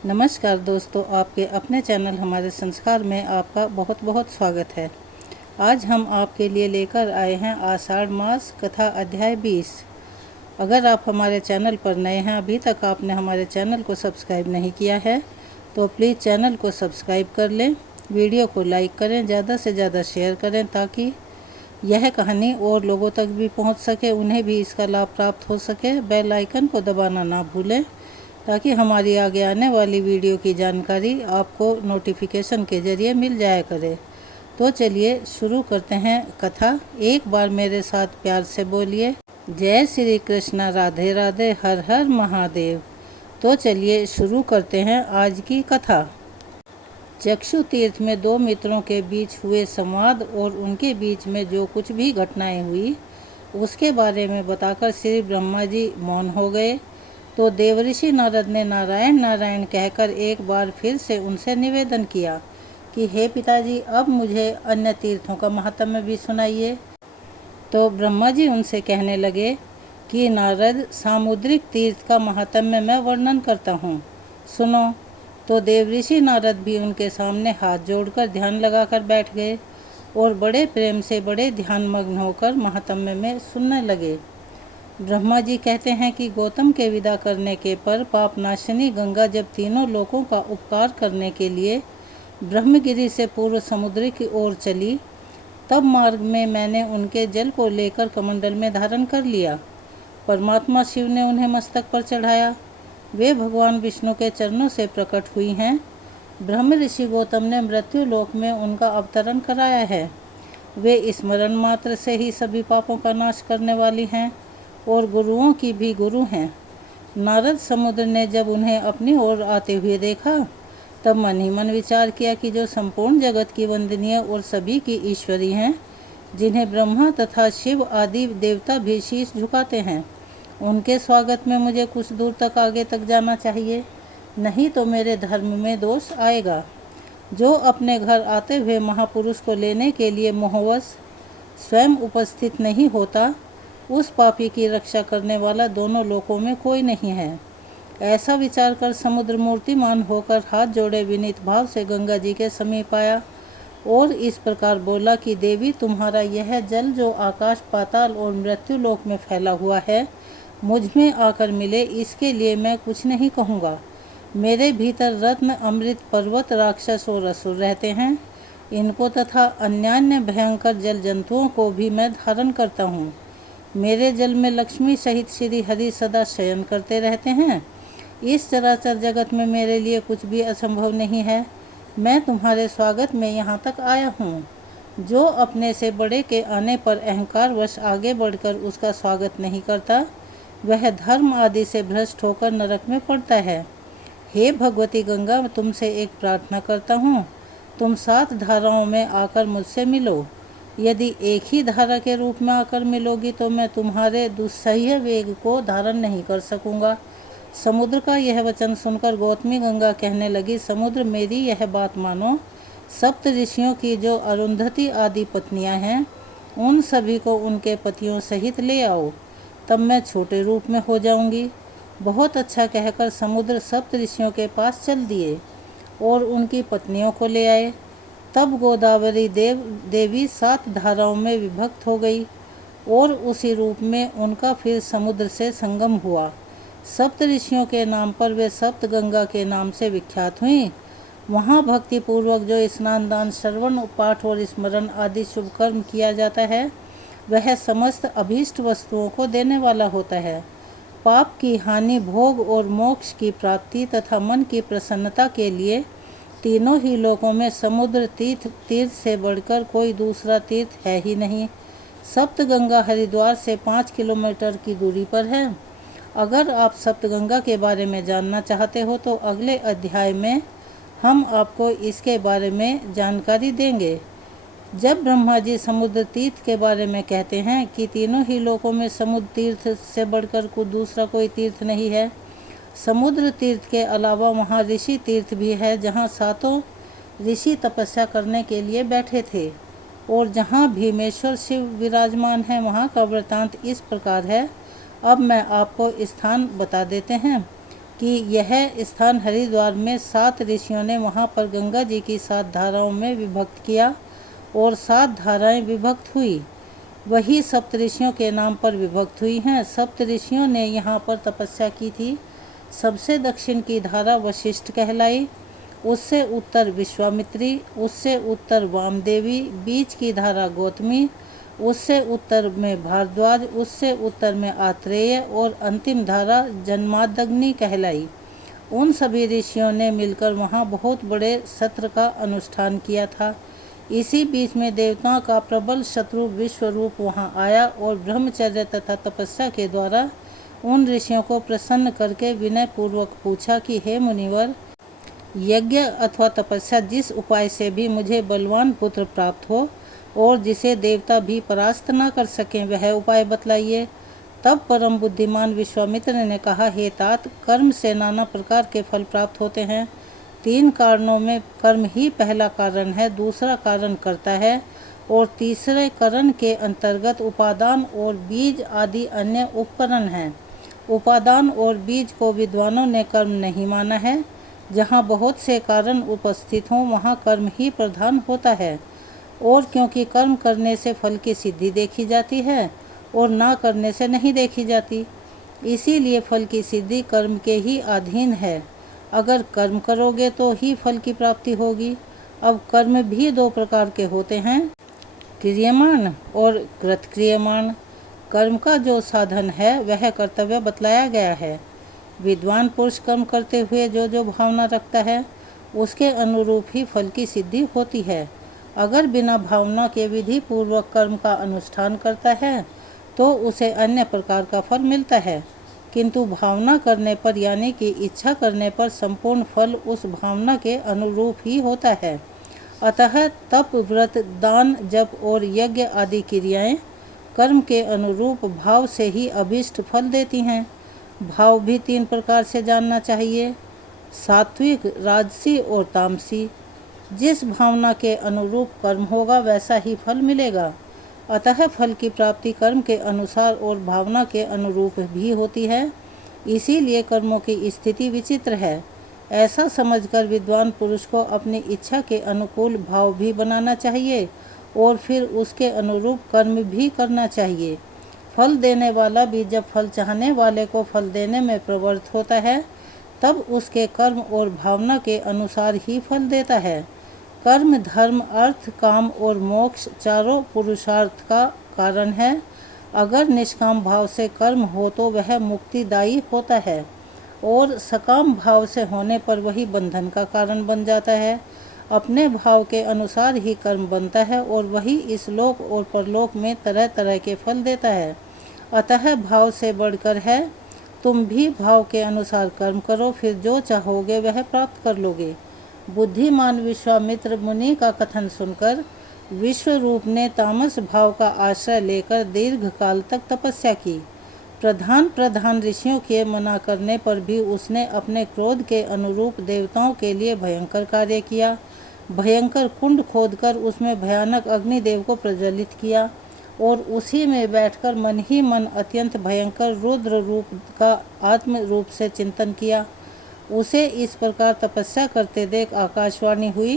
नमस्कार दोस्तों, आपके अपने चैनल हमारे संस्कार में आपका बहुत बहुत स्वागत है। आज हम आपके लिए लेकर आए हैं आषाढ़ मास कथा अध्याय 20। अगर आप हमारे चैनल पर नए हैं, अभी तक आपने हमारे चैनल को सब्सक्राइब नहीं किया है तो प्लीज़ चैनल को सब्सक्राइब कर लें, वीडियो को लाइक करें, ज़्यादा से ज़्यादा शेयर करें ताकि यह कहानी और लोगों तक भी पहुंच सके, उन्हें भी इसका लाभ प्राप्त हो सके। बेल आइकन को दबाना ना भूलें ताकि हमारी आगे आने वाली वीडियो की जानकारी आपको नोटिफिकेशन के ज़रिए मिल जाया करे। तो चलिए शुरू करते हैं कथा। एक बार मेरे साथ प्यार से बोलिए, जय श्री कृष्ण, राधे राधे, हर हर महादेव। तो चलिए शुरू करते हैं आज की कथा। चक्षु तीर्थ में दो मित्रों के बीच हुए संवाद और उनके बीच में जो कुछ भी घटनाएं हुई उसके बारे में बताकर श्री ब्रह्मा जी मौन हो गए। तो देवऋषि नारद ने नारायण नारायण कहकर एक बार फिर से उनसे निवेदन किया कि हे पिताजी, अब मुझे अन्य तीर्थों का महात्म्य भी सुनाइए। तो ब्रह्मा जी उनसे कहने लगे कि नारद, सामुद्रिक तीर्थ का महात्म्य मैं वर्णन करता हूँ, सुनो। तो देवऋषि नारद भी उनके सामने हाथ जोड़कर ध्यान लगाकर बैठ गए और बड़े प्रेम से बड़े ध्यान मग्न होकर महात्म्य में सुनने लगे। ब्रह्मा जी कहते हैं कि गौतम के विदा करने के पर पापनाशिनी गंगा जब तीनों लोकों का उपकार करने के लिए ब्रह्मगिरि से पूर्व समुद्र की ओर चली, तब मार्ग में मैंने उनके जल को लेकर कमंडल में धारण कर लिया। परमात्मा शिव ने उन्हें मस्तक पर चढ़ाया। वे भगवान विष्णु के चरणों से प्रकट हुई हैं। ब्रह्म ऋषि गौतम ने मृत्यु लोक में उनका अवतरण कराया है। वे स्मरण मात्र से ही सभी पापों का नाश करने वाली हैं और गुरुओं की भी गुरु हैं। नारद समुद्र ने जब उन्हें अपनी ओर आते हुए देखा तब मन ही मन विचार किया कि जो संपूर्ण जगत की वंदनीय और सभी की ईश्वरी हैं, जिन्हें ब्रह्मा तथा शिव आदि देवता भी शीश झुकाते हैं, उनके स्वागत में मुझे कुछ दूर तक आगे तक जाना चाहिए, नहीं तो मेरे धर्म में दोष आएगा। जो अपने घर आते हुए महापुरुष को लेने के लिए मोहवश स्वयं उपस्थित नहीं होता, उस पापी की रक्षा करने वाला दोनों लोकों में कोई नहीं है। ऐसा विचार कर समुद्र मूर्तिमान होकर हाथ जोड़े विनीत भाव से गंगा जी के समीप आया और इस प्रकार बोला कि देवी, तुम्हारा यह जल जो आकाश पाताल और मृत्यु लोक में फैला हुआ है, मुझ में आकर मिले, इसके लिए मैं कुछ नहीं कहूँगा। मेरे भीतर रत्न, अमृत, पर्वत, राक्षस और असुर रहते हैं। इनको तथा अन्यान्य भयंकर जल जंतुओं को भी मैं धारण करता हूँ। मेरे जल में लक्ष्मी सहित श्री हरि सदा शयन करते रहते हैं। इस चराचर जगत में मेरे लिए कुछ भी असंभव नहीं है। मैं तुम्हारे स्वागत में यहाँ तक आया हूँ। जो अपने से बड़े के आने पर अहंकारवश आगे बढ़कर उसका स्वागत नहीं करता, वह धर्म आदि से भ्रष्ट होकर नरक में पड़ता है। हे भगवती गंगा, तुमसे एक प्रार्थना करता हूँ, तुम 7 धाराओं में आकर मुझसे मिलो। यदि एक ही धारा के रूप में आकर मिलोगी तो मैं तुम्हारे दुस्सह्य वेग को धारण नहीं कर सकूंगा। समुद्र का यह वचन सुनकर गौतमी गंगा कहने लगी, समुद्र, मेरी यह बात मानो। सप्त ऋषियों की जो अरुंधति आदि पत्नियां हैं, उन सभी को उनके पतियों सहित ले आओ, तब मैं छोटे रूप में हो जाऊंगी। बहुत अच्छा कहकर समुद्र सप्त ऋषियों के पास चल दिए और उनकी पत्नियों को ले आए। तब गोदावरी देवी 7 धाराओं में विभक्त हो गई और उसी रूप में उनका फिर समुद्र से संगम हुआ। सप्त ऋषियों के नाम पर वे सप्त गंगा के नाम से विख्यात हुई। वहाँ भक्ति पूर्वक जो स्नान, दान, श्रवण, पाठ और स्मरण आदि शुभ कर्म किया जाता है, वह समस्त अभीष्ट वस्तुओं को देने वाला होता है। पाप की हानि, भोग और मोक्ष की प्राप्ति तथा मन की प्रसन्नता के लिए तीनों ही लोकों में समुद्र तीर्थ से बढ़कर कोई दूसरा तीर्थ है ही नहीं। सप्तगंगा हरिद्वार से 5 किलोमीटर की दूरी पर है। अगर आप सप्तगंगा के बारे में जानना चाहते हो तो अगले अध्याय में हम आपको इसके बारे में जानकारी देंगे। जब ब्रह्मा जी समुद्र तीर्थ के बारे में कहते हैं कि तीनों ही लोकों में समुद्र तीर्थ से बढ़कर दूसरा कोई तीर्थ नहीं है, समुद्र तीर्थ के अलावा वहाँ ऋषि तीर्थ भी है, जहाँ 7 ऋषि तपस्या करने के लिए बैठे थे और जहाँ भीमेश्वर शिव विराजमान है। वहाँ का वृतांत इस प्रकार है। अब मैं आपको स्थान बता देते हैं कि यह स्थान हरिद्वार में 7 ऋषियों ने वहाँ पर गंगा जी की 7 धाराओं में विभक्त किया और 7 धाराएं विभक्त हुई, वही सप्तऋषियों के नाम पर विभक्त हुई हैं। सप्तऋषियों ने यहाँ पर तपस्या की थी। सबसे दक्षिण की धारा वशिष्ठ कहलाई, उससे उत्तर विश्वामित्री, उससे उत्तर वामदेवी, बीच की धारा गौतमी, उससे उत्तर में भारद्वाज, उससे उत्तर में आत्रेय और अंतिम धारा जन्मादग्नि कहलाई। उन सभी ऋषियों ने मिलकर वहाँ बहुत बड़े सत्र का अनुष्ठान किया था। इसी बीच में देवताओं का प्रबल शत्रु विश्वरूप वहाँ आया और ब्रह्मचर्य तथा तपस्या के द्वारा उन ऋषियों को प्रसन्न करके विनय पूर्वक पूछा कि हे मुनिवर, यज्ञ अथवा तपस्या जिस उपाय से भी मुझे बलवान पुत्र प्राप्त हो और जिसे देवता भी परास्त न कर सकें, वह उपाय बतलाइए। तब परम बुद्धिमान विश्वामित्र ने कहा, हे तात, कर्म से नाना प्रकार के फल प्राप्त होते हैं। 3 कारणों में कर्म ही पहला कारण है, दूसरा कारण कर्ता है और तीसरे करण के अंतर्गत उपादान और बीज आदि अन्य उपकरण हैं। उपादान और बीज को विद्वानों ने कर्म नहीं माना है। जहाँ बहुत से कारण उपस्थित हों वहाँ कर्म ही प्रधान होता है, और क्योंकि कर्म करने से फल की सिद्धि देखी जाती है और ना करने से नहीं देखी जाती, इसीलिए फल की सिद्धि कर्म के ही अधीन है। अगर कर्म करोगे तो ही फल की प्राप्ति होगी। अब कर्म भी 2 प्रकार के होते हैं, क्रियमाण और कृतक्रियमाण। कर्म का जो साधन है वह कर्तव्य बतलाया गया है। विद्वान पुरुष कर्म करते हुए जो जो भावना रखता है उसके अनुरूप ही फल की सिद्धि होती है। अगर बिना भावना के विधि पूर्वक कर्म का अनुष्ठान करता है तो उसे अन्य प्रकार का फल मिलता है, किंतु भावना करने पर यानी कि इच्छा करने पर संपूर्ण फल उस भावना के अनुरूप ही होता है। अतः तप, व्रत, दान, जप और यज्ञ आदि क्रियाएं कर्म के अनुरूप भाव से ही अभीष्ट फल देती हैं। भाव भी 3 प्रकार से जानना चाहिए, सात्विक, राजसी और तामसी। जिस भावना के अनुरूप कर्म होगा वैसा ही फल मिलेगा। अतः फल की प्राप्ति कर्म के अनुसार और भावना के अनुरूप भी होती है। इसीलिए कर्मों की स्थिति विचित्र है। ऐसा समझकर विद्वान पुरुष को अपनी इच्छा के अनुकूल भाव भी बनाना चाहिए और फिर उसके अनुरूप कर्म भी करना चाहिए। फल देने वाला भी जब फल चाहने वाले को फल देने में प्रवृत्त होता है तब उसके कर्म और भावना के अनुसार ही फल देता है। कर्म, धर्म, अर्थ, काम और मोक्ष चारों पुरुषार्थ का कारण है। अगर निष्काम भाव से कर्म हो तो वह मुक्तिदायी होता है और सकाम भाव से होने पर वही बंधन का कारण बन जाता है। अपने भाव के अनुसार ही कर्म बनता है और वही इस लोक और परलोक में तरह तरह के फल देता है। अतः भाव से बढ़कर है। तुम भी भाव के अनुसार कर्म करो, फिर जो चाहोगे वह प्राप्त कर लोगे। बुद्धिमान विश्वामित्र मुनि का कथन सुनकर विश्वरूप ने तामस भाव का आश्रय लेकर दीर्घ काल तक तपस्या की। प्रधान ऋषियों के मना करने पर भी उसने अपने क्रोध के अनुरूप देवताओं के लिए भयंकर कार्य किया। भयंकर कुंड खोदकर उसमें भयानक अग्निदेव को प्रज्वलित किया और उसी में बैठकर मन ही मन अत्यंत भयंकर रुद्र रूप का आत्म रूप से चिंतन किया। उसे इस प्रकार तपस्या करते देख आकाशवाणी हुई,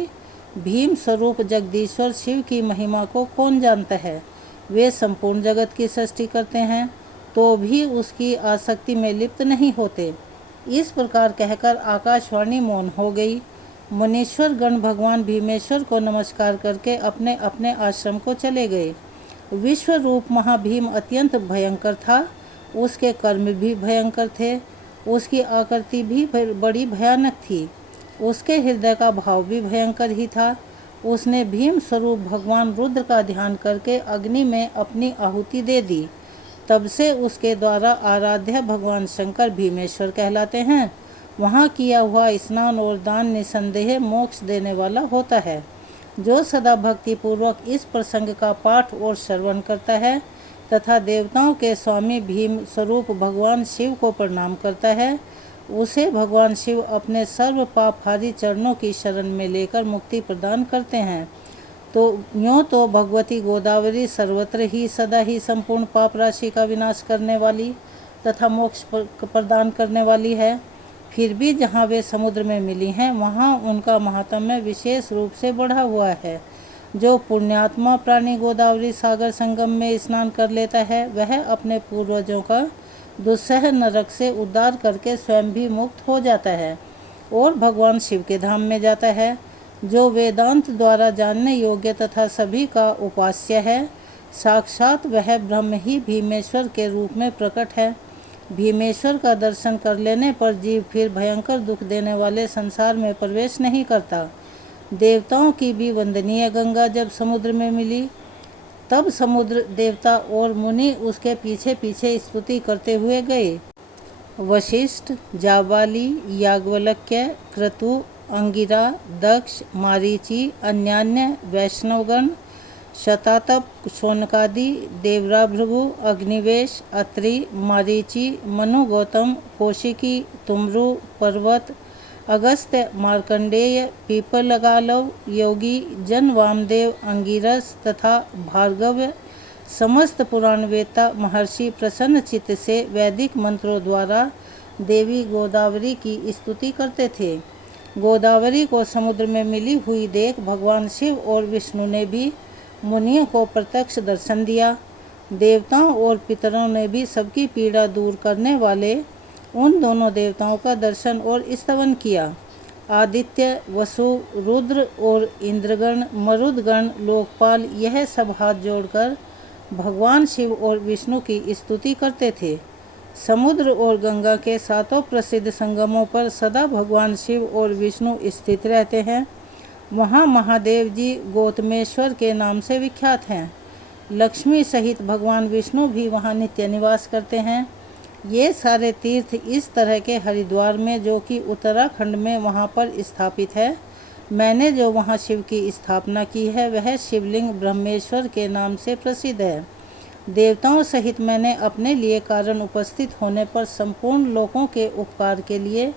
भीम स्वरूप जगदीश्वर शिव की महिमा को कौन जानता है। वे संपूर्ण जगत की सृष्टि करते हैं तो भी उसकी आसक्ति में लिप्त नहीं होते। इस प्रकार कहकर आकाशवाणी मौन हो गई। मुनीश्वर गण भगवान भीमेश्वर को नमस्कार करके अपने अपने आश्रम को चले गए। विश्वरूप महाभीम अत्यंत भयंकर था। उसके कर्म भी भयंकर थे, उसकी आकृति भी बड़ी भयानक थी, उसके हृदय का भाव भी भयंकर ही था। उसने भीम स्वरूप भगवान रुद्र का ध्यान करके अग्नि में अपनी आहुति दे दी। तब से उसके द्वारा आराध्य भगवान शंकर भीमेश्वर कहलाते हैं। वहाँ किया हुआ स्नान और दान निसंदेह मोक्ष देने वाला होता है। जो सदा भक्ति पूर्वक इस प्रसंग का पाठ और श्रवण करता है तथा देवताओं के स्वामी भीम स्वरूप भगवान शिव को प्रणाम करता है, उसे भगवान शिव अपने सर्व पापहारी चरणों की शरण में लेकर मुक्ति प्रदान करते हैं। तो यूँ तो भगवती गोदावरी सर्वत्र ही सदा ही संपूर्ण पाप राशि का विनाश करने वाली तथा मोक्ष प्रदान करने वाली है, फिर भी जहाँ वे समुद्र में मिली हैं वहाँ उनका महात्म्य विशेष रूप से बढ़ा हुआ है। जो पुण्यात्मा प्राणी गोदावरी सागर संगम में स्नान कर लेता है वह अपने पूर्वजों का दुस्सह नरक से उद्धार करके स्वयं भी मुक्त हो जाता है और भगवान शिव के धाम में जाता है, जो वेदांत द्वारा जानने योग्य तथा सभी का उपास्य है। साक्षात वह ब्रह्म ही भीमेश्वर के रूप में प्रकट है। भीमेश्वर का दर्शन कर लेने पर जीव फिर भयंकर दुख देने वाले संसार में प्रवेश नहीं करता। देवताओं की भी वंदनीय गंगा जब समुद्र में मिली तब समुद्र देवता और मुनि उसके पीछे पीछे स्तुति करते हुए गए। वशिष्ठ, जाबाली, याज्ञवल्क्य, क्रतु, अंगिरा, दक्ष, मारीचि, अन्यान्य वैष्णवगण, शतातप, शौनकादि, देवरा भृगु, अग्निवेश, अत्रि, मारीचि, मनु, गौतम, कौशिकी, तुमरु, पर्वत, अगस्त्य, मार्कंडेय, पीपलगालव, योगी, जन, वामदेव, अंगिरस तथा भार्गव समस्त पुराण वेत्ता महर्षि प्रसन्न चित्त से वैदिक मंत्रों द्वारा देवी गोदावरी की स्तुति करते थे। गोदावरी को समुद्र में मिली हुई देख भगवान शिव और विष्णु ने भी मुनियों को प्रत्यक्ष दर्शन दिया। देवताओं और पितरों ने भी सबकी पीड़ा दूर करने वाले उन दोनों देवताओं का दर्शन और स्तवन किया। आदित्य, वसु, रुद्र और इंद्रगण, मरुदगण, लोकपाल यह सब हाथ जोड़कर भगवान शिव और विष्णु की स्तुति करते थे। समुद्र और गंगा के सातों प्रसिद्ध संगमों पर सदा भगवान शिव और विष्णु स्थित रहते हैं। वहाँ महादेव जी गौतमेश्वर के नाम से विख्यात हैं। लक्ष्मी सहित भगवान विष्णु भी वहाँ नित्य निवास करते हैं। ये सारे तीर्थ इस तरह के हरिद्वार में, जो कि उत्तराखंड में वहाँ पर स्थापित है, मैंने जो वहाँ शिव की स्थापना की है वह शिवलिंग ब्रह्मेश्वर के नाम से प्रसिद्ध है। देवताओं सहित मैंने अपने लिए कारण उपस्थित होने पर संपूर्ण लोकों के उपकार के लिए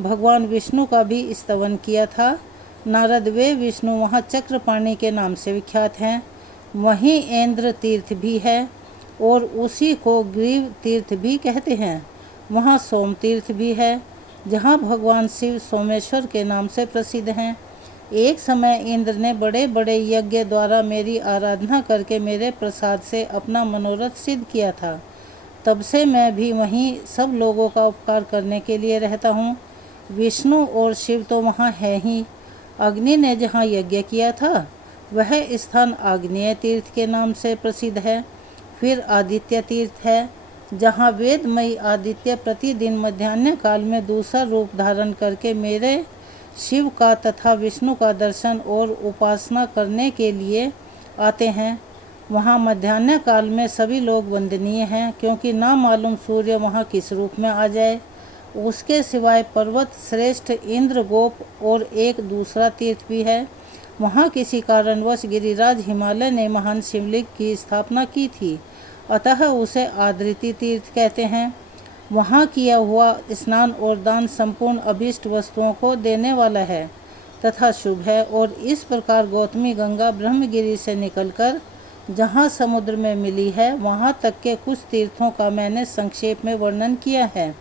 भगवान विष्णु का भी स्तवन किया था। नारद वे विष्णु वहाँ चक्रपाणि के नाम से विख्यात हैं। वहीं इंद्र तीर्थ भी है और उसी को ग्रीव तीर्थ भी कहते हैं। वहाँ सोम तीर्थ भी है जहाँ भगवान शिव सोमेश्वर के नाम से प्रसिद्ध हैं। एक समय इंद्र ने बड़े बड़े यज्ञ द्वारा मेरी आराधना करके मेरे प्रसाद से अपना मनोरथ सिद्ध किया था। तब से मैं भी वहीं सब लोगों का उपकार करने के लिए रहता हूँ। विष्णु और शिव तो वहाँ है ही। अग्नि ने जहाँ यज्ञ किया था वह स्थान आग्नेय तीर्थ के नाम से प्रसिद्ध है। फिर आदित्य तीर्थ है जहाँ वेदमयी आदित्य प्रतिदिन मध्याह्न काल में दूसरा रूप धारण करके मेरे शिव का तथा विष्णु का दर्शन और उपासना करने के लिए आते हैं। वहाँ मध्याह्न काल में सभी लोग वंदनीय हैं, क्योंकि ना मालूम सूर्य वहाँ किस रूप में आ जाए। उसके सिवाय पर्वत श्रेष्ठ इंद्रगोप और एक दूसरा तीर्थ भी है। वहाँ किसी कारणवश गिरिराज हिमालय ने महान शिवलिंग की स्थापना की थी, अतः उसे आदृति तीर्थ कहते हैं। वहाँ किया हुआ स्नान और दान संपूर्ण अभीष्ट वस्तुओं को देने वाला है तथा शुभ है। और इस प्रकार गौतमी गंगा ब्रह्मगिरी से निकलकर जहाँ समुद्र में मिली है वहाँ तक के कुछ तीर्थों का मैंने संक्षेप में वर्णन किया है।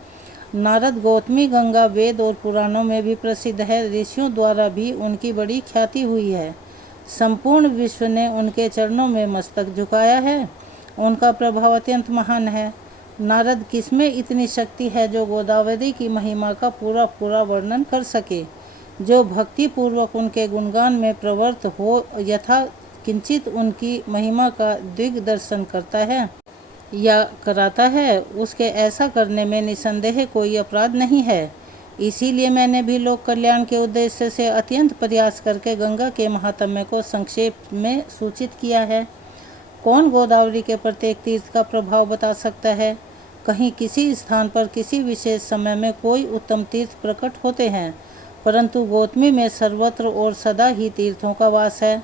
नारद गौतमी गंगा वेद और पुराणों में भी प्रसिद्ध है। ऋषियों द्वारा भी उनकी बड़ी ख्याति हुई है। संपूर्ण विश्व ने उनके चरणों में मस्तक झुकाया है। उनका प्रभाव अत्यंत महान है। नारद किसमें इतनी शक्ति है जो गोदावरी की महिमा का पूरा पूरा वर्णन कर सके। जो भक्ति पूर्वक उनके गुणगान में प्रवृत्त हो यथा किंचित उनकी महिमा का दिग्दर्शन करता है या कराता है, उसके ऐसा करने में निसंदेह कोई अपराध नहीं है। इसीलिए मैंने भी लोक कल्याण के उद्देश्य से अत्यंत प्रयास करके गंगा के महात्म्य को संक्षेप में सूचित किया है। कौन गोदावरी के प्रत्येक तीर्थ का प्रभाव बता सकता है? कहीं किसी स्थान पर किसी विशेष समय में कोई उत्तम तीर्थ प्रकट होते हैं, परंतु गौतमी में सर्वत्र और सदा ही तीर्थों का वास है।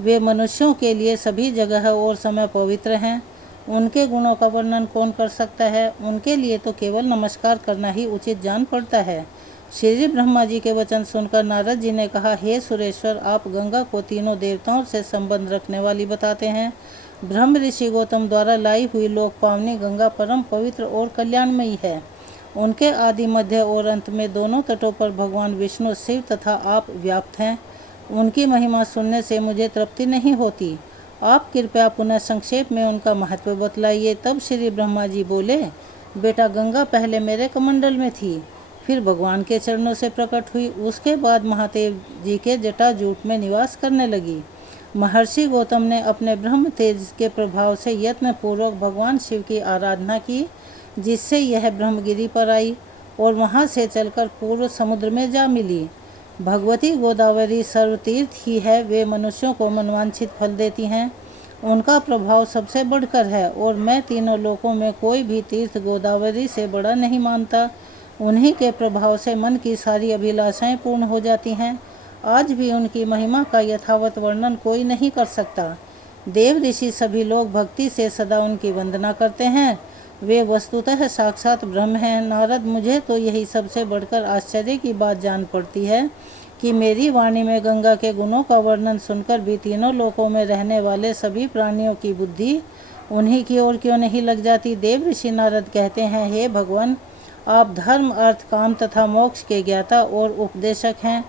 वे मनुष्यों के लिए सभी जगह और समय पवित्र हैं। उनके गुणों का वर्णन कौन कर सकता है? उनके लिए तो केवल नमस्कार करना ही उचित जान पड़ता है। श्री ब्रह्मा जी के वचन सुनकर नारद जी ने कहा, हे सुरेश्वर, आप गंगा को तीनों देवताओं से संबंध रखने वाली बताते हैं। ब्रह्म ऋषि गौतम द्वारा लाई हुई लोक पावनी गंगा परम पवित्र और कल्याणमयी है। उनके आदि, मध्य और अंत में दोनों तटों पर भगवान विष्णु, शिव तथा आप व्याप्त हैं। उनकी महिमा सुनने से मुझे तृप्ति नहीं होती। आप कृपया पुनः संक्षेप में उनका महत्व बतलाइए। तब श्री ब्रह्मा जी बोले, बेटा, गंगा पहले मेरे कमंडल में थी, फिर भगवान के चरणों से प्रकट हुई, उसके बाद महादेव जी के जटाजूट में निवास करने लगी। महर्षि गौतम ने अपने ब्रह्म तेज के प्रभाव से यत्न पूर्वक भगवान शिव की आराधना की, जिससे यह ब्रह्मगिरी पर आई और वहां से चलकर पूर्व समुद्र में जा मिली। भगवती गोदावरी सर्वतीर्थ ही है, वे मनुष्यों को मनवांछित फल देती हैं। उनका प्रभाव सबसे बढ़कर है और मैं तीनों लोकों में कोई भी तीर्थ गोदावरी से बड़ा नहीं मानता। उन्हीं के प्रभाव से मन की सारी अभिलाषाएं पूर्ण हो जाती हैं। आज भी उनकी महिमा का यथावत वर्णन कोई नहीं कर सकता। देव ऋषि सभी लोग भक्ति से सदा उनकी वंदना करते हैं। वे वस्तुतः साक्षात ब्रह्म हैं। नारद, मुझे तो यही सबसे बढ़कर आश्चर्य की बात जान पड़ती है कि मेरी वाणी में गंगा के गुणों का वर्णन सुनकर भी तीनों लोकों में रहने वाले सभी प्राणियों की बुद्धि उन्हीं की ओर क्यों नहीं लग जाती। देव ऋषि नारद कहते हैं, हे भगवान, आप धर्म, अर्थ, काम तथा मोक्ष के ज्ञाता और उपदेशक हैं।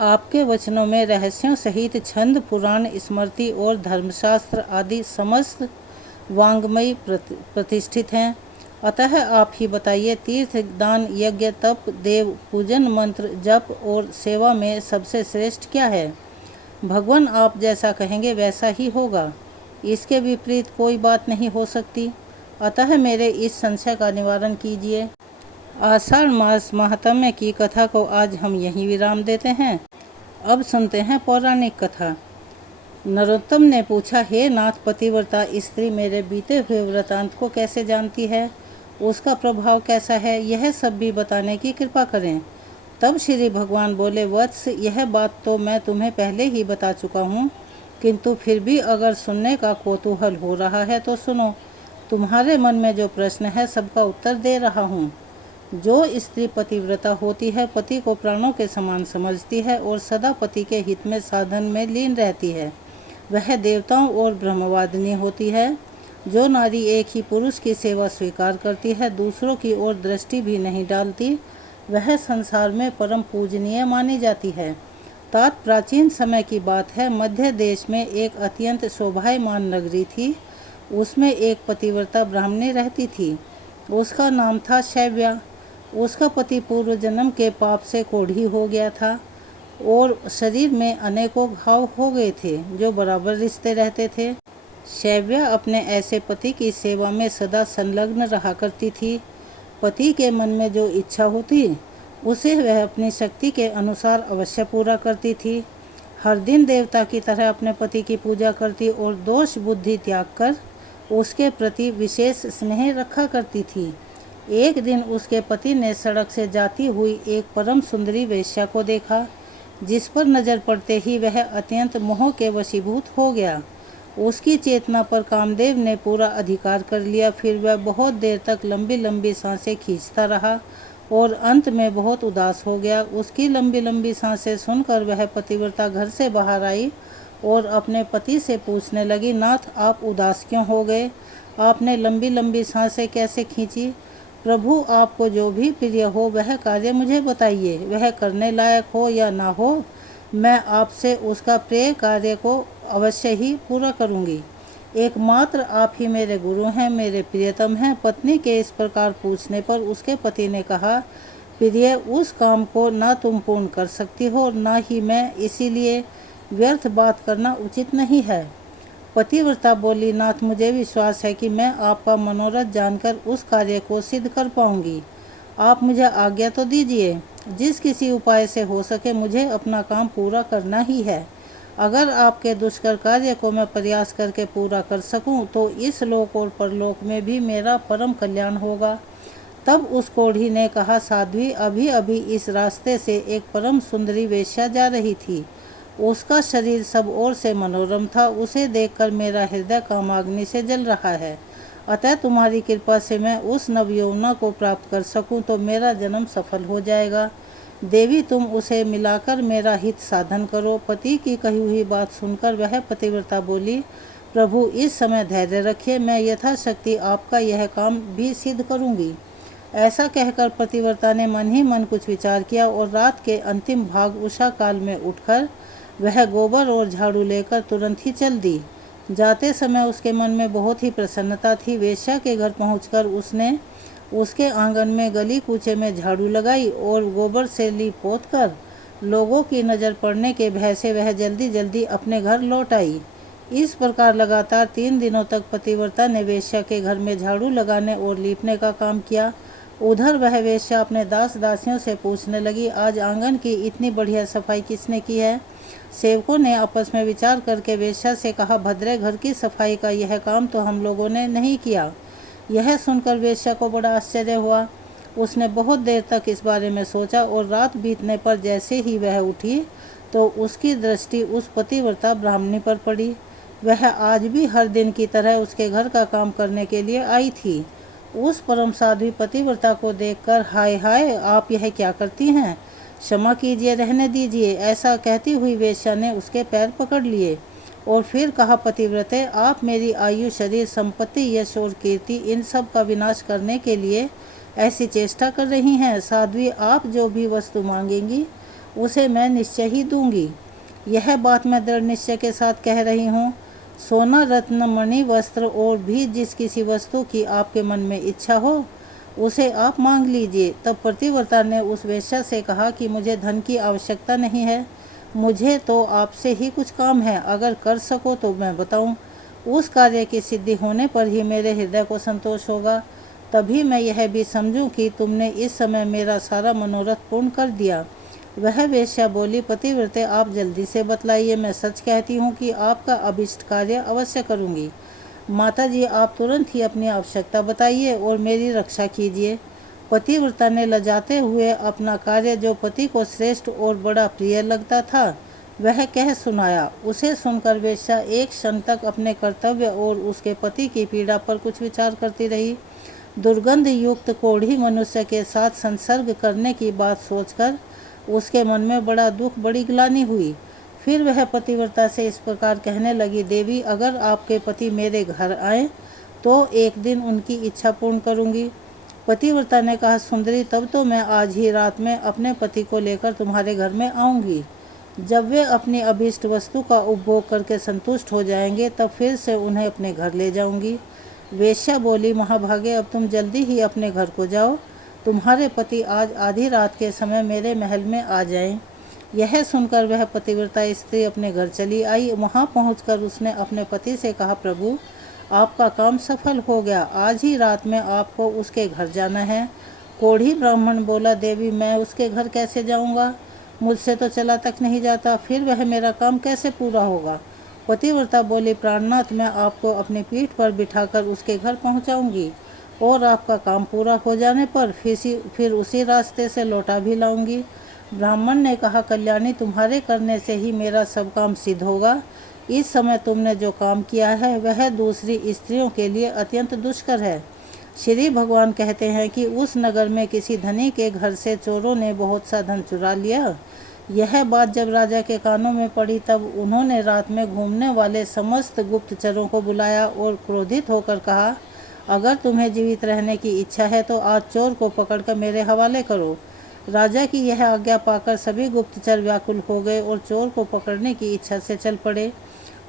आपके वचनों में रहस्यों सहित छंद, पुराण, स्मृति और धर्मशास्त्र आदि समस्त वांग्मयी प्रतिष्ठित हैं। अतः आप ही बताइए, तीर्थ, दान, यज्ञ, तप, देव पूजन, मंत्र जप और सेवा में सबसे श्रेष्ठ क्या है? भगवान, आप जैसा कहेंगे वैसा ही होगा। इसके विपरीत कोई बात नहीं हो सकती। अतः मेरे इस संशय का निवारण कीजिए। आषाढ़ मास महात्म्य की कथा को आज हम यहीं विराम देते हैं। अब सुनते हैं पौराणिक कथा। नरोत्तम ने पूछा, हे नाथ, पतिव्रता स्त्री मेरे बीते हुए वृतांत को कैसे जानती है? उसका प्रभाव कैसा है? यह सब भी बताने की कृपा करें। तब श्री भगवान बोले, वत्स, यह बात तो मैं तुम्हें पहले ही बता चुका हूँ, किंतु फिर भी अगर सुनने का कौतूहल हो रहा है तो सुनो। तुम्हारे मन में जो प्रश्न है सबका उत्तर दे रहा हूँ। जो स्त्री पतिव्रता होती है, पति को प्राणों के समान समझती है और सदा पति के हित में साधन में लीन रहती है, वह देवताओं और ब्रह्मवादिनी होती है। जो नारी एक ही पुरुष की सेवा स्वीकार करती है, दूसरों की ओर दृष्टि भी नहीं डालती, वह संसार में परम पूजनीय मानी जाती है। तात प्राचीन समय की बात है। मध्य देश में एक अत्यंत शोभायमान नगरी थी। उसमें एक पतिव्रता ब्राह्मणी रहती थी। उसका नाम था शैव्या। उसका पति पूर्व जन्म के पाप से कोढ़ी हो गया था और शरीर में अनेकों घाव हो गए थे, जो बराबर रिश्ते रहते थे। शैव्या अपने ऐसे पति की सेवा में सदा संलग्न रहा करती थी। पति के मन में जो इच्छा होती, उसे वह अपनी शक्ति के अनुसार अवश्य पूरा करती थी। हर दिन देवता की तरह अपने पति की पूजा करती और दोष बुद्धि त्याग कर उसके प्रति विशेष स्नेह रखा करती थी। एक दिन उसके पति ने सड़क से जाती हुई एक परम सुंदरी वेश्या को देखा, जिस पर नजर पड़ते ही वह अत्यंत मोह के वशीभूत हो गया। उसकी चेतना पर कामदेव ने पूरा अधिकार कर लिया। फिर वह बहुत देर तक लंबी लंबी सांसें खींचता रहा और अंत में बहुत उदास हो गया। उसकी लंबी लंबी सांसें सुनकर वह पतिव्रता घर से बाहर आई और अपने पति से पूछने लगी, नाथ, आप उदास क्यों हो गए? आपने लंबी लंबी सांसें कैसे खींची? प्रभु, आपको जो भी प्रिय हो वह कार्य मुझे बताइए। वह करने लायक हो या ना हो, मैं आपसे उसका प्रिय कार्य को अवश्य ही पूरा करूंगी। एकमात्र आप ही मेरे गुरु हैं, मेरे प्रियतम हैं। पत्नी के इस प्रकार पूछने पर उसके पति ने कहा, प्रिय, उस काम को ना तुम पूर्ण कर सकती हो ना ही मैं, इसीलिए व्यर्थ बात करना उचित नहीं है। पतिव्रता बोली, नाथ, मुझे विश्वास है कि मैं आपका मनोरथ जानकर उस कार्य को सिद्ध कर पाऊंगी। आप मुझे आज्ञा तो दीजिए। जिस किसी उपाय से हो सके मुझे अपना काम पूरा करना ही है। अगर आपके दुष्कर कार्य को मैं प्रयास करके पूरा कर सकूं, तो इस लोक और परलोक में भी मेरा परम कल्याण होगा। तब उस कोढ़ी ने कहा, साध्वी, अभी अभी इस रास्ते से एक परम सुंदरी वेश्या जा रही थी। उसका शरीर सब ओर से मनोरम था। उसे देखकर मेरा हृदय कामाग्नि से जल रहा है। अतः तुम्हारी कृपा से मैं उस नवयौवना को प्राप्त कर सकूं तो मेरा जन्म सफल हो जाएगा। देवी, तुम उसे मिलाकर मेरा हित साधन करो। पति की कही हुई बात सुनकर वह पतिव्रता बोली, प्रभु, इस समय धैर्य रखिए, मैं यथाशक्ति आपका यह काम भी सिद्ध करूंगी। ऐसा कहकर पतिव्रता ने मन ही मन कुछ विचार किया और रात के अंतिम भाग उषा काल में उठकर वह गोबर और झाड़ू लेकर तुरंत ही चल दी। जाते समय उसके मन में बहुत ही प्रसन्नता थी। वेश्या के घर पहुंचकर उसने उसके आंगन में गली कूचे में झाड़ू लगाई और गोबर से लीप पोत कर लोगों की नज़र पड़ने के भय से वह जल्दी जल्दी अपने घर लौट आई। इस प्रकार लगातार 3 दिनों तक पतिव्रता ने वेश्या के घर में झाड़ू लगाने और लीपने का काम किया। उधर वह वेश्या अपने दास दासियों से पूछने लगी, आज आंगन की इतनी बढ़िया सफाई किसने की है? सेवकों ने आपस में विचार करके वेश्या से कहा, भद्रे, घर की सफाई का यह काम तो हम लोगों ने नहीं किया। यह सुनकर वेश्या को बड़ा आश्चर्य हुआ। उसने बहुत देर तक इस बारे में सोचा और रात बीतने पर जैसे ही वह उठी तो उसकी दृष्टि उस पतिव्रता ब्राह्मणी पर पड़ी। वह आज भी हर दिन की तरह उसके घर का काम करने के लिए आई थी। उस परम साध्वी पतिव्रता को देखकर, हाय हाय, आप यह क्या करती हैं? क्षमा कीजिए, रहने दीजिए। ऐसा कहती हुई वेश्या ने उसके पैर पकड़ लिए और फिर कहा, पतिव्रते, आप मेरी आयु, शरीर, संपत्ति, यश और कीर्ति, इन सब का विनाश करने के लिए ऐसी चेष्टा कर रही हैं। साध्वी, आप जो भी वस्तु मांगेंगी उसे मैं निश्चय ही दूंगी। यह बात मैं दृढ़ निश्चय के साथ कह रही हूँ। सोना, रत्न, मणि, वस्त्र और भी जिस किसी वस्तु की आपके मन में इच्छा हो उसे आप मांग लीजिए। तब पतिव्रता ने उस वेश्या से कहा कि मुझे धन की आवश्यकता नहीं है, मुझे तो आपसे ही कुछ काम है। अगर कर सको तो मैं बताऊं। उस कार्य की सिद्धि होने पर ही मेरे हृदय को संतोष होगा। तभी मैं यह भी समझूं कि तुमने इस समय मेरा सारा मनोरथ पूर्ण कर दिया। वह वेश्या बोली, पतिव्रते, आप जल्दी से बतलाइए। मैं सच कहती हूँ कि आपका अभिष्ट कार्य अवश्य करूँगी। माता जी, आप तुरंत ही अपनी आवश्यकता बताइए और मेरी रक्षा कीजिए। पतिव्रता ने लजाते हुए अपना कार्य, जो पति को श्रेष्ठ और बड़ा प्रिय लगता था, वह कह सुनाया। उसे सुनकर वेश्या एक क्षण तक अपने कर्तव्य और उसके पति की पीड़ा पर कुछ विचार करती रही। दुर्गंध युक्त कोढ़ी मनुष्य के साथ संसर्ग करने की बात सोचकर उसके मन में बड़ा दुख, बड़ी ग्लानि हुई। फिर वह पतिव्रता से इस प्रकार कहने लगी, देवी, अगर आपके पति मेरे घर आए तो एक दिन उनकी इच्छा पूर्ण करूंगी। पतिव्रता ने कहा, सुंदरी, तब तो मैं आज ही रात में अपने पति को लेकर तुम्हारे घर में आऊंगी। जब वे अपनी अभीष्ट वस्तु का उपभोग करके संतुष्ट हो जाएंगे तब फिर से उन्हें अपने घर ले जाऊंगी। वेश्या बोली, महाभागे, अब तुम जल्दी ही अपने घर को जाओ। तुम्हारे पति आज आधी रात के समय मेरे महल में आ जाएं। यह सुनकर वह पतिव्रता स्त्री अपने घर चली आई। वहां पहुंचकर उसने अपने पति से कहा, प्रभु, आपका काम सफल हो गया। आज ही रात में आपको उसके घर जाना है। कोढ़ी ब्राह्मण बोला, देवी, मैं उसके घर कैसे जाऊंगा? मुझसे तो चला तक नहीं जाता, फिर वह मेरा काम कैसे पूरा होगा? पतिव्रता बोली, प्राणनाथ, मैं आपको अपनी पीठ पर बिठाकर उसके घर पहुंचाऊंगी और आपका काम पूरा हो जाने पर फिर उसी रास्ते से लौटा भी लाऊंगी। ब्राह्मण ने कहा, कल्याणी, तुम्हारे करने से ही मेरा सब काम सिद्ध होगा। इस समय तुमने जो काम किया है वह दूसरी स्त्रियों के लिए अत्यंत दुष्कर है। श्री भगवान कहते हैं कि उस नगर में किसी धनी के घर से चोरों ने बहुत सा धन चुरा लिया। यह बात जब राजा के कानों में पड़ी तब उन्होंने रात में घूमने वाले समस्त गुप्तचरों को बुलाया और क्रोधित होकर कहा, अगर तुम्हें जीवित रहने की इच्छा है तो आज चोर को पकड़कर मेरे हवाले करो। राजा की यह आज्ञा पाकर सभी गुप्तचर व्याकुल हो गए और चोर को पकड़ने की इच्छा से चल पड़े।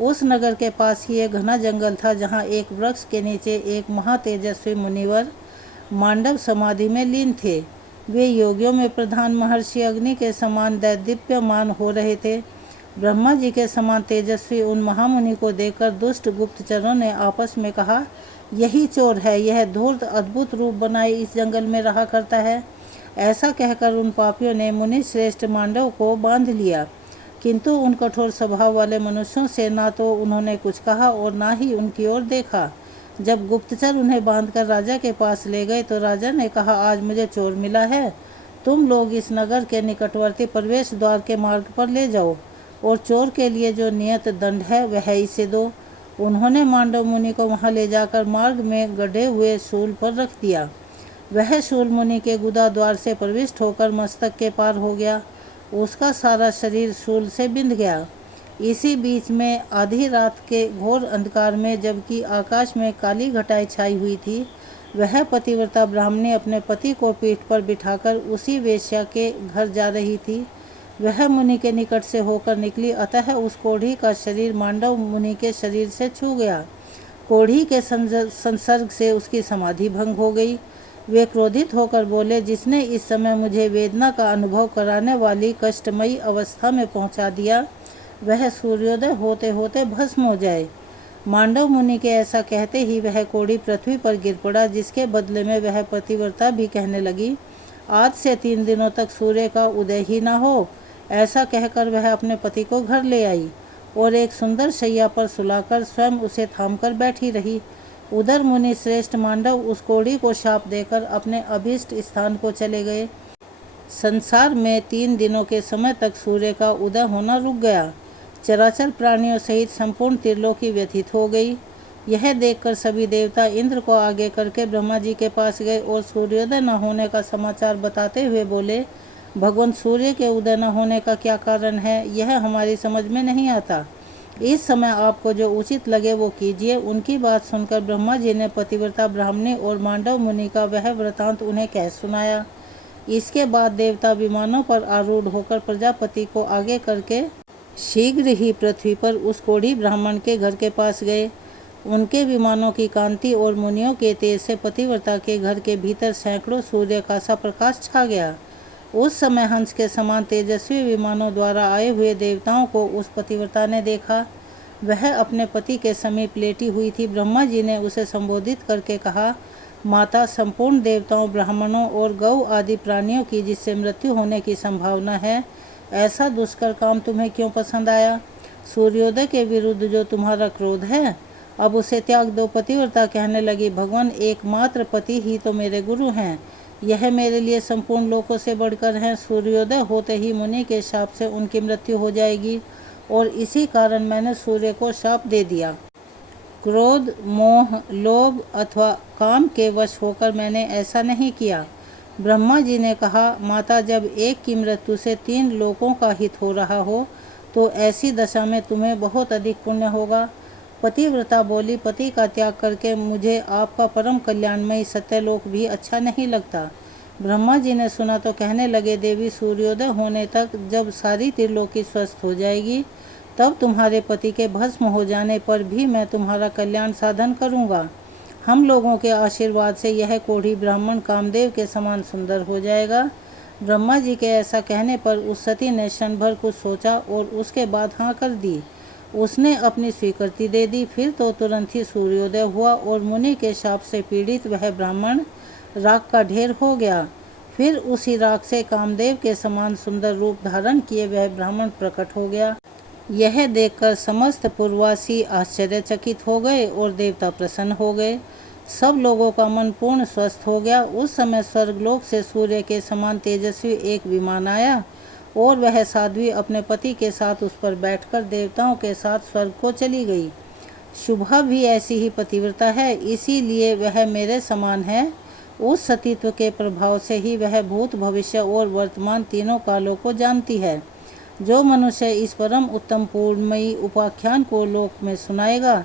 उस नगर के पास ही एक घना जंगल था जहाँ एक वृक्ष के नीचे एक महातेजस्वी मुनिवर मांडव समाधि में लीन थे। वे योगियों में प्रधान महर्षि अग्नि के समान दैदीप्यमान हो रहे थे। ब्रह्मा जी के समान तेजस्वी उन महामुनि को देखकर दुष्ट गुप्तचरों ने आपस में कहा, यही चोर है, यह धूर्त अद्भुत रूप बनाए इस जंगल में रहा करता है। ऐसा कहकर उन पापियों ने मुनि श्रेष्ठ मांडव को बांध लिया, किंतु उन कठोर स्वभाव वाले मनुष्यों से ना तो उन्होंने कुछ कहा और ना ही उनकी ओर देखा। जब गुप्तचर उन्हें बांधकर राजा के पास ले गए तो राजा ने कहा, आज मुझे चोर मिला है, तुम लोग इस नगर के निकटवर्ती प्रवेश द्वार के मार्ग पर ले जाओ और चोर के लिए जो नियत दंड है वह इसे दो। उन्होंने मांडव मुनि को वहां ले जाकर मार्ग में गढ़े हुए शूल पर रख दिया। वह शूल मुनि के गुदा द्वार से प्रविष्ट होकर मस्तक के पार हो गया। उसका सारा शरीर शूल से बिंध गया। इसी बीच में आधी रात के घोर अंधकार में, जबकि आकाश में काली घटाएं छाई हुई थी, वह पतिव्रता ब्राह्मणी अपने पति को पीठ पर बिठाकर उसी वेश्या के घर जा रही थी। वह मुनि के निकट से होकर निकली, अतः उस कोढ़ी का शरीर मांडव मुनि के शरीर से छू गया। कोढ़ी के संसर्ग से उसकी समाधि भंग हो गई। वे क्रोधित होकर बोले, जिसने इस समय मुझे वेदना का अनुभव कराने वाली कष्टमयी अवस्था में पहुंचा दिया, वह सूर्योदय होते होते भस्म हो जाए। मांडव मुनि के ऐसा कहते ही वह कोढ़ी पृथ्वी पर गिर पड़ा, जिसके बदले में वह पतिव्रता भी कहने लगी, आज से 3 दिनों तक सूर्य का उदय ही न हो। ऐसा कहकर वह अपने पति को घर ले आई और एक सुंदर शैया पर सुलाकर स्वयं उसे थामकर बैठी रही। उधर मुनि श्रेष्ठ मांडव उस कोढ़ी को शाप देकर अपने अभीष्ट स्थान को चले गए। संसार में 3 दिनों के समय तक सूर्य का उदय होना रुक गया। चराचर प्राणियों सहित संपूर्ण त्रिलोकी व्यथित हो गई। यह देखकर सभी देवता इंद्र को आगे करके ब्रह्मा जी के पास गए और सूर्योदय न होने का समाचार बताते हुए बोले, भगवान, सूर्य के उदय न होने का क्या कारण है, यह हमारी समझ में नहीं आता। इस समय आपको जो उचित लगे वो कीजिए। उनकी बात सुनकर ब्रह्मा जी ने पतिव्रता ब्राह्मणी और मांडव मुनि का वह वृतांत उन्हें कह सुनाया। इसके बाद देवता विमानों पर आरूढ़ होकर प्रजापति को आगे करके शीघ्र ही पृथ्वी पर उस कोढ़ी ब्राह्मण के घर के पास गए। उनके विमानों की कांति और मुनियों के तेज से पतिव्रता के घर के भीतर सैकड़ों सूर्य का सा प्रकाश छा गया। उस समय हंस के समान तेजस्वी विमानों द्वारा आए हुए देवताओं को उस पतिव्रता ने देखा। वह अपने पति के समीप लेटी हुई थी। ब्रह्मा जी ने उसे संबोधित करके कहा, माता, संपूर्ण देवताओं, ब्राह्मणों और गौ आदि प्राणियों की जिससे मृत्यु होने की संभावना है, ऐसा दुष्कर काम तुम्हें क्यों पसंद आया? सूर्योदय के विरुद्ध जो तुम्हारा क्रोध है, अब उसे त्याग दो। पतिव्रता कहने लगी, भगवान, एकमात्र पति ही तो मेरे गुरु हैं। यह मेरे लिए संपूर्ण लोकों से बढ़कर हैं। सूर्योदय होते ही मुनि के शाप से उनकी मृत्यु हो जाएगी और इसी कारण मैंने सूर्य को शाप दे दिया। क्रोध, मोह, लोभ अथवा काम के वश होकर मैंने ऐसा नहीं किया। ब्रह्मा जी ने कहा, माता, जब एक की मृत्यु से 3 लोकों का हित हो रहा हो तो ऐसी दशा में तुम्हें बहुत अधिक पुण्य होगा। पतिव्रता बोली, पति का त्याग करके मुझे आपका परम कल्याणमयी सत्यलोक भी अच्छा नहीं लगता। ब्रह्मा जी ने सुना तो कहने लगे, देवी, सूर्योदय होने तक जब सारी त्रिलोकी स्वस्थ हो जाएगी, तब तुम्हारे पति के भस्म हो जाने पर भी मैं तुम्हारा कल्याण साधन करूँगा। हम लोगों के आशीर्वाद से यह कोढ़ी ब्राह्मण कामदेव के समान सुंदर हो जाएगा। ब्रह्मा जी के ऐसा कहने पर उस सती ने क्षण भर कुछ सोचा और उसके बाद हाँ कर दी। उसने अपनी स्वीकृति दे दी। फिर तो तुरंत ही सूर्योदय हुआ और मुनि के शाप से पीड़ित वह ब्राह्मण राख का ढेर हो गया। फिर उसी राख से कामदेव के समान सुंदर रूप धारण किए वह ब्राह्मण प्रकट हो गया। यह देखकर समस्त पूर्ववासी आश्चर्यचकित हो गए और देवता प्रसन्न हो गए। सब लोगों का मन पूर्ण स्वस्थ हो गया। उस समय स्वर्गलोक से सूर्य के समान तेजस्वी एक विमान आया और वह साध्वी अपने पति के साथ उस पर बैठकर देवताओं के साथ स्वर्ग को चली गई। शुभा भी ऐसी ही पतिव्रता है, इसीलिए वह मेरे समान है। उस सतीत्व के प्रभाव से ही वह भूत, भविष्य और वर्तमान तीनों कालों को जानती है। जो मनुष्य इस परम उत्तम पूर्णमयी उपाख्यान को लोक में सुनाएगा,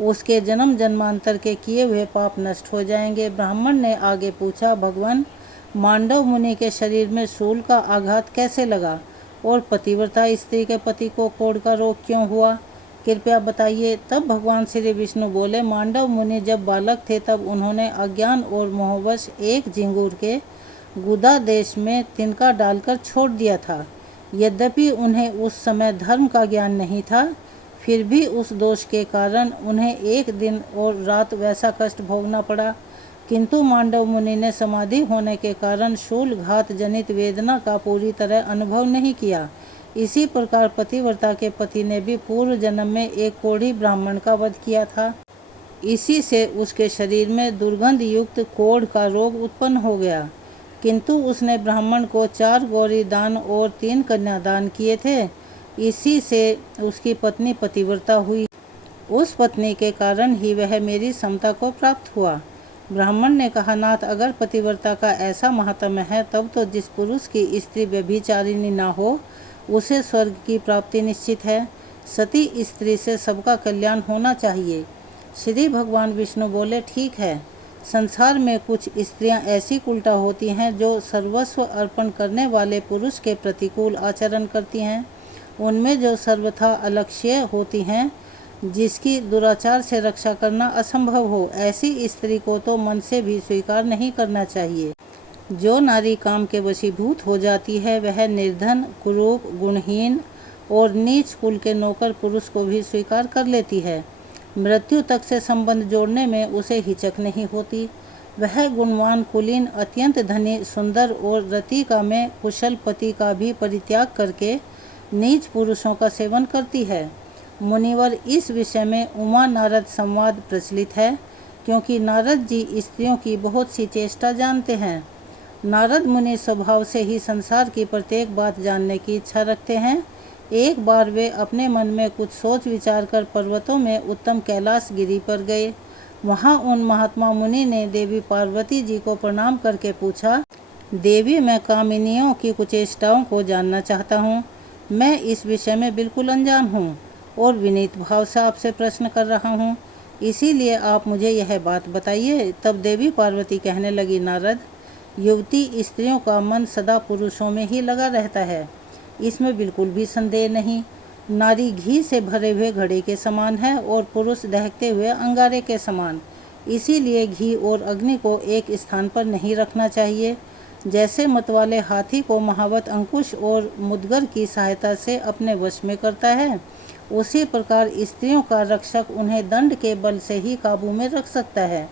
उसके जन्म जन्मांतर के किए हुए पाप नष्ट हो जाएंगे। ब्राह्मण ने आगे पूछा, भगवान, मांडव मुनि के शरीर में शूल का आघात कैसे लगा और पतिव्रता स्त्री के पति को कोढ़ का रोग क्यों हुआ? कृपया बताइए। तब भगवान श्री विष्णु बोले, मांडव मुनि जब बालक थे तब उन्होंने अज्ञान और मोहवश एक झिंगूर के गुदा देश में तिनका डालकर छोड़ दिया था। यद्यपि उन्हें उस समय धर्म का ज्ञान नहीं था, फिर भी उस दोष के कारण उन्हें एक दिन और रात वैसा कष्ट भोगना पड़ा। किंतु मांडव मुनि ने समाधि होने के कारण शूल घात जनित वेदना का पूरी तरह अनुभव नहीं किया। इसी प्रकार पतिव्रता के पति ने भी पूर्व जन्म में एक कोढ़ी ब्राह्मण का वध किया था। इसी से उसके शरीर में दुर्गंध युक्त कोढ़ का रोग उत्पन्न हो गया। किंतु उसने ब्राह्मण को 4 गौरी दान और 3 कन्या दान किए थे। इसी से उसकी पत्नी पतिव्रता हुई। उस पत्नी के कारण ही वह मेरी समता को प्राप्त हुआ। ब्राह्मण ने कहा, नाथ, अगर पतिव्रता का ऐसा महात्म्य है, तब तो जिस पुरुष की स्त्री व्यभिचारिणी ना हो, उसे स्वर्ग की प्राप्ति निश्चित है। सती स्त्री से सबका कल्याण होना चाहिए। श्री भगवान विष्णु बोले, ठीक है, संसार में कुछ स्त्रियां ऐसी उल्टा होती हैं जो सर्वस्व अर्पण करने वाले पुरुष के प्रतिकूल आचरण करती हैं। उनमें जो सर्वथा अलक्ष्य होती हैं, जिसकी दुराचार से रक्षा करना असंभव हो, ऐसी स्त्री को तो मन से भी स्वीकार नहीं करना चाहिए। जो नारी काम के वशीभूत हो जाती है, वह निर्धन, कुरूप, गुणहीन और नीच कुल के नौकर पुरुष को भी स्वीकार कर लेती है। मृत्यु तक से संबंध जोड़ने में उसे हिचक नहीं होती। वह गुणवान, कुलीन, अत्यंत धनी, सुंदर और रतिका में कुशल पति का भी परित्याग करके नीच पुरुषों का सेवन करती है। मुनिवर, इस विषय में उमा नारद संवाद प्रचलित है, क्योंकि नारद जी स्त्रियों की बहुत सी चेष्टा जानते हैं। नारद मुनि स्वभाव से ही संसार की प्रत्येक बात जानने की इच्छा रखते हैं। एक बार वे अपने मन में कुछ सोच विचार कर पर्वतों में उत्तम कैलाश गिरी पर गए। वहां उन महात्मा मुनि ने देवी पार्वती जी को प्रणाम करके पूछा, देवी, मैं कामिनियों की कुचेष्टाओं को जानना चाहता हूँ। मैं इस विषय में बिल्कुल अनजान हूँ और विनीत भाव से आपसे प्रश्न कर रहा हूँ, इसीलिए आप मुझे यह बात बताइए। तब देवी पार्वती कहने लगी, नारद, युवती स्त्रियों का मन सदा पुरुषों में ही लगा रहता है, इसमें बिल्कुल भी संदेह नहीं। नारी घी से भरे हुए घड़े के समान है और पुरुष दहकते हुए अंगारे के समान। इसीलिए घी और अग्नि को एक स्थान पर नहीं रखना चाहिए। जैसे मतवाले हाथी को महावत अंकुश और मुदगर की सहायता से अपने वश में करता है, उसी प्रकार स्त्रियों का रक्षक उन्हें दंड के बल से ही काबू में रख सकता है।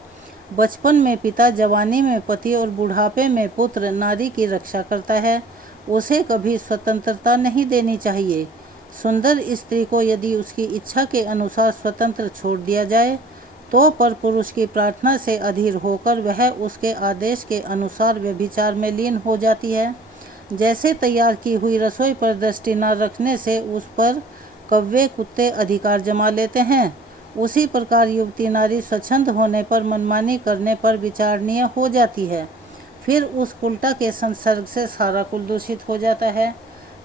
बचपन में पिता, जवानी में पति और बुढ़ापे में पुत्र नारी की रक्षा करता है। उसे कभी स्वतंत्रता नहीं देनी चाहिए। सुंदर स्त्री को यदि उसकी इच्छा के अनुसार स्वतंत्र छोड़ दिया जाए, तो पर पुरुष की प्रार्थना से अधीर होकर वह उसके आदेश के अनुसार व्यभिचार में लीन हो जाती है। जैसे तैयार की हुई रसोई पर दृष्टि न रखने से उस पर कौवे, कुत्ते अधिकार जमा लेते हैं, उसी प्रकार युवती नारी स्वच्छंद होने पर, मनमानी करने पर विचारणीय हो जाती है। फिर उस उल्टा के संसर्ग से सारा कुल दूषित हो जाता है।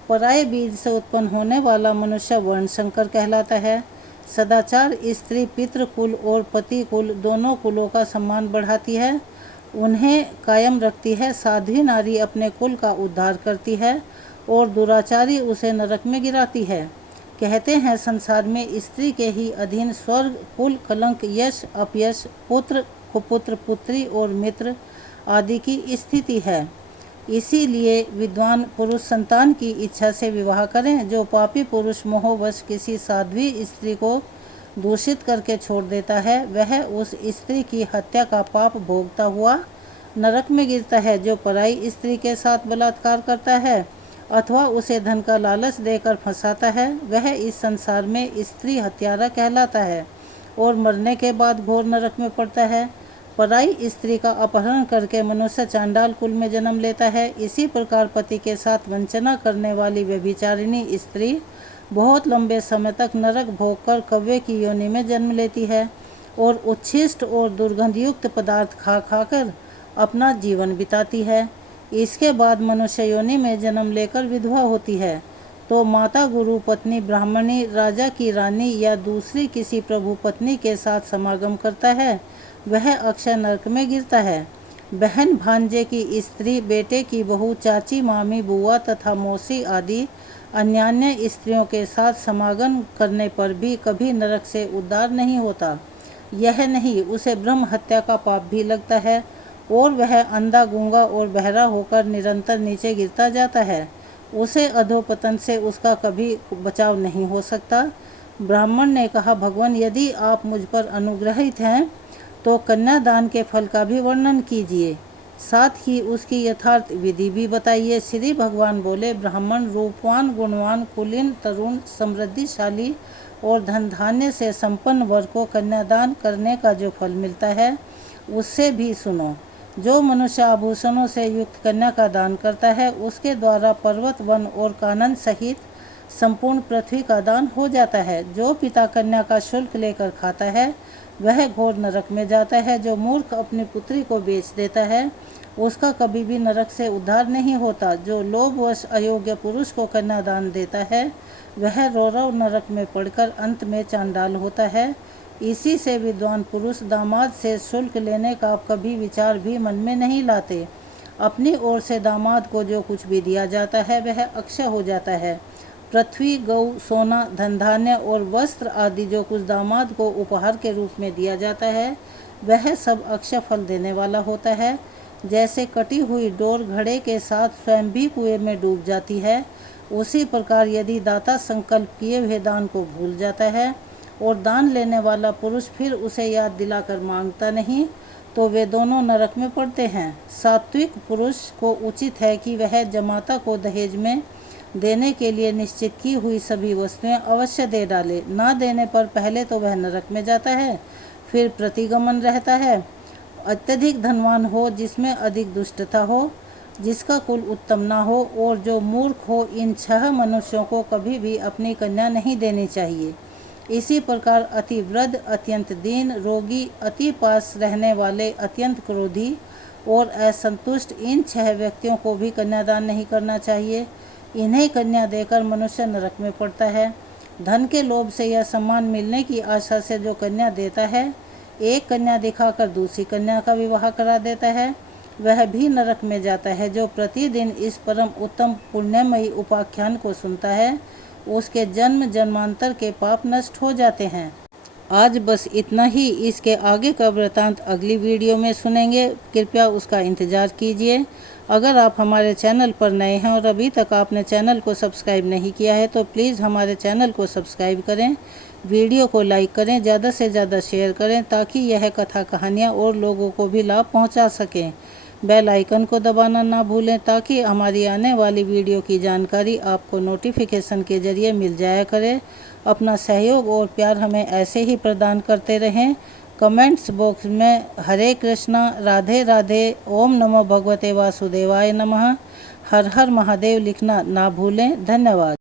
पराये बीज से उत्पन्न होने वाला मनुष्य वर्णशंकर कहलाता है। सदाचार स्त्री पितृ कुल और पति कुल दोनों कुलों का सम्मान बढ़ाती है, उन्हें कायम रखती है। साध्वी नारी अपने कुल का उद्धार करती है और दुराचारी उसे नरक में गिराती है। कहते हैं, संसार में स्त्री के ही अधीन स्वर्ग, कुल, कलंक, यश, अपयश, पुत्र, कुपुत्र, पुत्री और मित्र आदि की स्थिति है। इसीलिए विद्वान पुरुष संतान की इच्छा से विवाह करें। जो पापी पुरुष मोहवश किसी साध्वी स्त्री को दूषित करके छोड़ देता है, वह उस स्त्री की हत्या का पाप भोगता हुआ नरक में गिरता है। जो पराई स्त्री के साथ बलात्कार करता है अथवा उसे धन का लालच देकर फंसाता है, वह इस संसार में स्त्री हत्यारा कहलाता है और मरने के बाद घोर नरक में पड़ता है। पराई स्त्री का अपहरण करके मनुष्य चांडाल कुल में जन्म लेता है। इसी प्रकार पति के साथ वंचना करने वाली व्यभिचारिणी स्त्री बहुत लंबे समय तक नरक भोगकर कौवे की योनि में जन्म लेती है और उच्छिष्ट और दुर्गंधयुक्त पदार्थ खा खाकर अपना जीवन बिताती है। इसके बाद मनुष्य योनि में जन्म लेकर विधवा होती है, तो माता, गुरु, पत्नी, ब्राह्मणी, राजा की रानी या दूसरी किसी प्रभु पत्नी के साथ समागम करता है, वह अक्षय नरक में गिरता है। बहन, भांजे की स्त्री, बेटे की बहू, चाची, मामी, बुआ तथा मौसी आदि अन्यान्य स्त्रियों के साथ समागम करने पर भी कभी नरक से उद्धार नहीं होता। यह नहीं, उसे ब्रह्म हत्या का पाप भी लगता है और वह अंधा, गूंगा और बहरा होकर निरंतर नीचे गिरता जाता है। उसे अधोपतन से उसका कभी बचाव नहीं हो सकता। ब्राह्मण ने कहा, भगवान, यदि आप मुझ पर अनुग्रहित हैं तो कन्यादान के फल का भी वर्णन कीजिए, साथ ही उसकी यथार्थ विधि भी बताइए। श्री भगवान बोले, ब्राह्मण रूपवान, गुणवान, कुलीन, तरुण, समृद्धिशाली और धन धान्य से संपन्न वर को कन्यादान करने का जो फल मिलता है, उससे भी सुनो। जो मनुष्य आभूषणों से युक्त कन्या का दान करता है, उसके द्वारा पर्वत, वन और कानन सहित संपूर्ण पृथ्वी का दान हो जाता है। जो पिता कन्या का शुल्क लेकर खाता है, वह घोर नरक में जाता है। जो मूर्ख अपनी पुत्री को बेच देता है, उसका कभी भी नरक से उद्धार नहीं होता। जो लोभवश अयोग्य पुरुष को कन्यादान देता है, वह रौरव नरक में पड़कर अंत में चांडाल होता है। इसी से विद्वान पुरुष दामाद से शुल्क लेने का कभी विचार भी मन में नहीं लाते। अपनी ओर से दामाद को जो कुछ भी दिया जाता है वह अक्षय हो जाता है। पृथ्वी, गौ, सोना, धन धान्य और वस्त्र आदि जो कुछ दामाद को उपहार के रूप में दिया जाता है वह सब अक्षय फल देने वाला होता है। जैसे कटी हुई डोर घड़े के साथ स्वयं भी कुएं में डूब जाती है, उसी प्रकार यदि दाता संकल्प किए हुए दान को भूल जाता है और दान लेने वाला पुरुष फिर उसे याद दिलाकर मांगता नहीं, तो वे दोनों नरक में पड़ते हैं। सात्विक पुरुष को उचित है कि वह जमाता को दहेज में देने के लिए निश्चित की हुई सभी वस्तुएं अवश्य दे डाले। ना देने पर पहले तो वह नरक में जाता है, फिर प्रतिगमन रहता है। अत्यधिक धनवान हो, जिसमें अधिक दुष्टता हो, जिसका कुल उत्तम ना हो और जो मूर्ख हो, इन 6 मनुष्यों को कभी भी अपनी कन्या नहीं देनी चाहिए। इसी प्रकार अति वृद्ध, अत्यंत दीन, रोगी, अति पास रहने वाले, अत्यंत क्रोधी और असंतुष्ट, इन 6 व्यक्तियों को भी कन्यादान नहीं करना चाहिए। इन्हें कन्या देकर मनुष्य नरक में पड़ता है। धन के लोभ से या सम्मान मिलने की आशा से जो कन्या देता है, एक कन्या दिखाकर दूसरी कन्या का विवाह करा देता है, वह भी नरक में जाता है। जो प्रतिदिन इस परम उत्तम पुण्यमयी उपाख्यान को सुनता है, उसके जन्म जन्मांतर के पाप नष्ट हो जाते हैं। आज बस इतना ही। इसके आगे का वृतांत अगली वीडियो में सुनेंगे, कृपया उसका इंतज़ार कीजिए। अगर आप हमारे चैनल पर नए हैं और अभी तक आपने चैनल को सब्सक्राइब नहीं किया है तो प्लीज़ हमारे चैनल को सब्सक्राइब करें, वीडियो को लाइक करें, ज़्यादा से ज़्यादा शेयर करें ताकि यह कथा कहानियाँ और लोगों को भी लाभ पहुँचा सकें। बेल आइकन को दबाना ना भूलें ताकि हमारी आने वाली वीडियो की जानकारी आपको नोटिफिकेशन के ज़रिए मिल जाया करे। अपना सहयोग और प्यार हमें ऐसे ही प्रदान करते रहें। कमेंट्स बॉक्स में हरे कृष्णा, राधे राधे, ओम नमो भगवते वासुदेवाय नमः, हर हर महादेव लिखना ना भूलें। धन्यवाद।